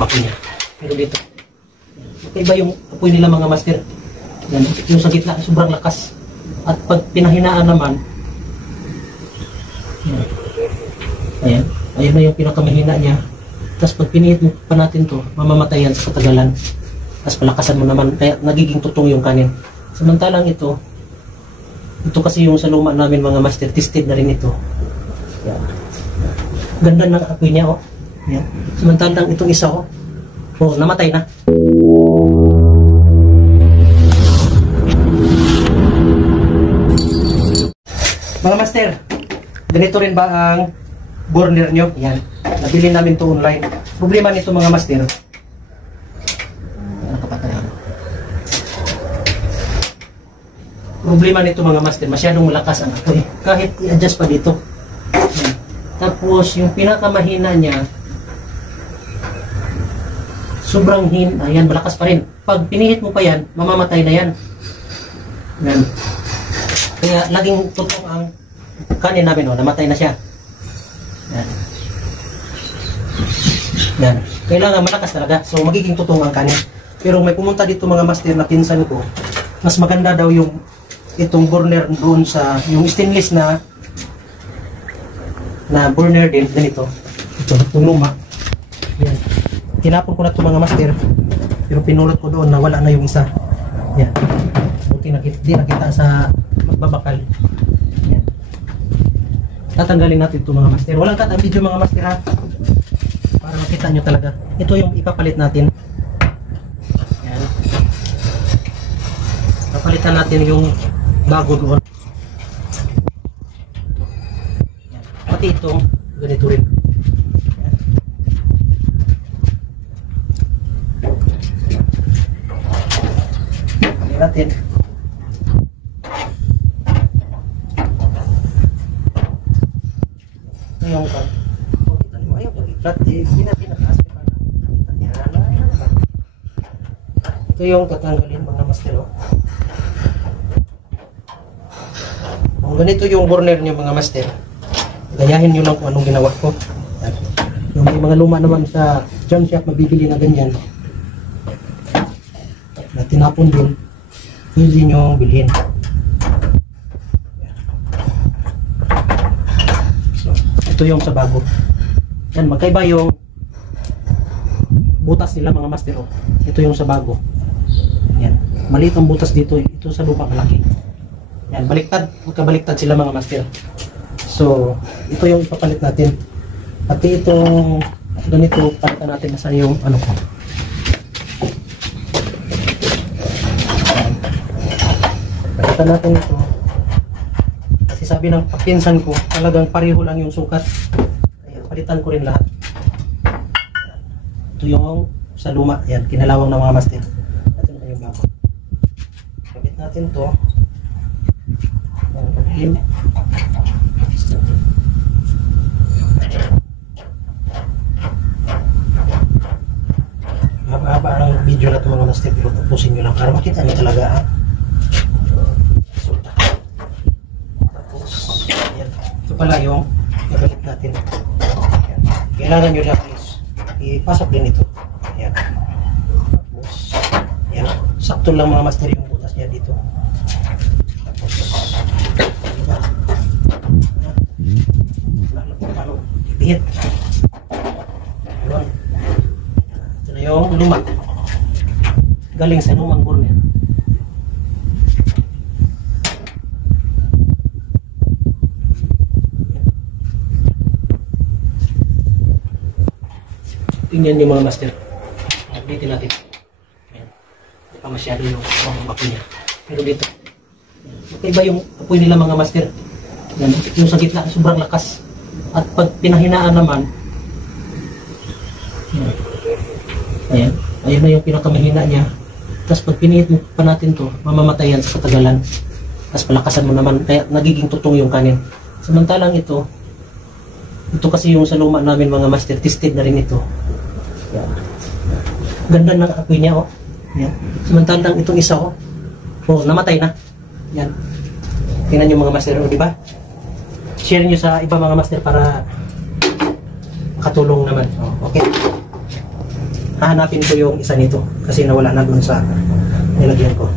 apoy niya. Pero dito, okay ba yung apoy nila mga master? Yan, yung sa gitna, sobrang lakas. At pag pinahinaan naman, yan. Ayan, ayun na yung pinakamahina niya. Tapos pag pinihit mo pa natin to, mamamatay yan sa katagalan. Tapos palakasan mo naman, kaya nagiging tutong yung kanin. Samantalang ito kasi yung sa luma namin mga master, tested na rin ito. Yan. Ganda ng apoy niya, oh. Yan. Samantalang itong isa, oh, namatay na. Mga master, ganito rin ba ang burner nyo? Yan. Nabili namin to online. Problema nito mga master, masyadong malakas ang apoy. Kahit i-adjust pa dito. Yan. Tapos, yung pinakamahina niya, sobrang ayan, malakas pa rin. Pag pinihit mo pa yan, mamamatay na yan. Yan. Kaya, laging tutong ang kanin namin, oh, namatay na siya. Yan. Yan. Kailangan malakas talaga. So, magiging tutong ang kanin. Pero may pumunta dito mga master na pinsan ko, mas maganda daw yung itong burner doon sa yung stainless na burner din ganito. Itong luma. Yan. Tinapon ko na ito mga master. Pero pinulot ko doon na wala na yung isa. Yan. Buti di nakita sa magbabakal. Yan. Tatanggalin natin ito mga master. Walang cut ang video mga master ha. Para makita nyo talaga. Ito yung ipapalit natin. Yan. Papalitan natin yung bago doon. Yan. Pati itong ganito rin. Yan. Yan natin. Ito yung kan. Kita nyo. Ayaw, pag-i-flat. Hindi natin nakaas. Ito yung tatanggalin mga master. Kung ganito yung burner nyo mga master, gayahin nyo lang kung anong ginawa ko. Yung may mga luma naman sa junk shop, mabibili na ganyan na tinapon din, pwede nyo bilhin. So, ito yung sa bago. Yan, magkaiba yung butas nila mga master. Ito yung sa bago. Yan, maliit ang butas dito. Ito sa luma malaki. Yan, baliktad. Magkabaliktad sila mga master. So, ito yung ipapalit natin. Pati itong ganito, palitan natin na sa yung ano ko. Yan. Palitan natin ito. Kasi sabi ng pinsan ko, talagang pareho lang yung sukat. Ayan, palitan ko rin lahat. Ito yung sa luma. Yan, kinalawang ng mga master. Ito na yung bago. Kapit natin to. Haba-haba ang video na ito mga master, pero tapusin nyo lang para makita nyo talaga ha. So, tapos yan. Ito pala yung nagalit natin. Yan. Kailangan nyo na please ipasok din ito. Yan. Tapos yan. Sakto lang mga master yung butas niya dito. Ipihit. Yun. Ito na yung luma. Galing sa lumang burner. Tingnan nyo mga master. Ulitin natin. Ayan. Hindi pa masyado yung apoy niya. Pero dito, okay ba yung apoy nila mga master? Yan. Yung sa gitna, sobrang lakas. At pag pinahinaan naman, ayan, ayun na yung pinakamahina niya. Tapos pag pinihit mo pa natin to, mamamatay yan sa katagalan. Tapos palakasan mo naman, kaya nagiging tutong yung kanin. Samantalang ito kasi yung sa luma namin mga master, tested na rin ito. Yan. Ganda ng apoy niya, oh. Yan. Samantalang itong isa, namatay na. Yan. Tingnan nyo mga master, di ba? Share nyo sa iba mga master para makatulong naman. Okay. hahanapin ko yung isa nito kasi nawala na dun sa nilagyan ko.